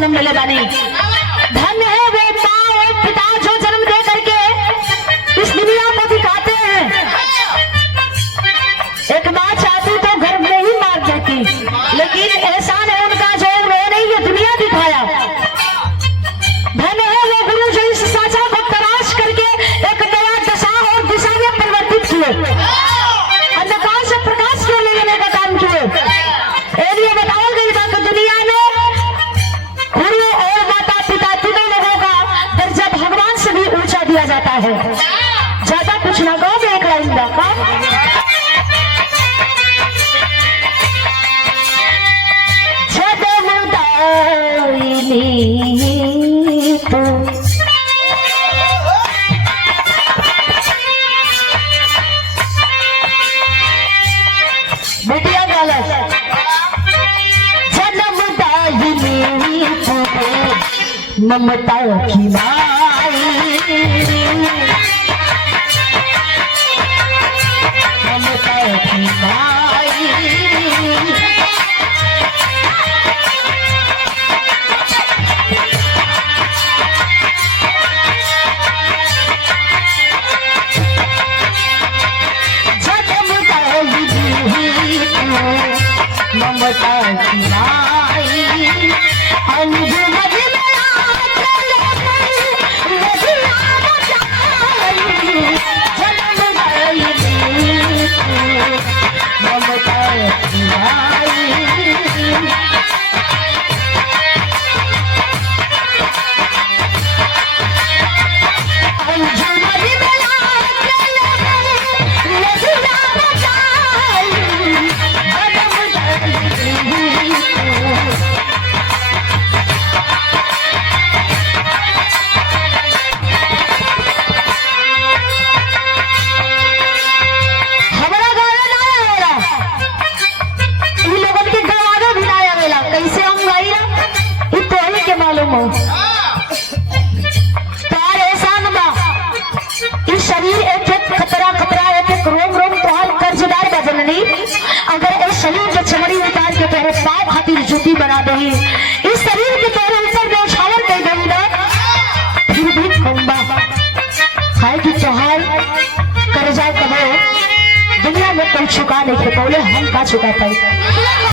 जन्म ले बानी। धन्य है वे माँ और पिता जो जन्म दे करके इस दुनिया को दिखाते हैं। एक माँ चाहती तो घर में ही मार देती, लेकिन एहसान है उनका जो उन्होंने ये दुनिया दिखाया। धन्य है वो गुरु जो इस साचा को तराश करके एक नया दशा और दिशा में परिवर्तित किए, अंधकार से प्रकाश के ले जाने का काम किए। ये बताया गया कि दुनिया में गुरु और माता पिता तीनों लोगों का दर्जा भगवान से भी ऊंचा दिया जाता है। ज्यादा कुछ ना गाओ, एक लाइन का बेटिया गलत ममता की माई, ममता की माई, ममता की माई, अंजुम शरीर एक एक खतरा खतरा, एक एक रोम रोम तोहार कर्जदार बजननी। अगर इस शरीर के चमड़ी उतार के तेरे पाप खातिर जूती बना दे, इस शरीर के तेरे ऊपर न्यौछावर कर गई ना, फिर भी खंबा है कि तोहार कर्जा कबो दुनिया में कोई चुका नहीं है, बोले हम का चुका पाई।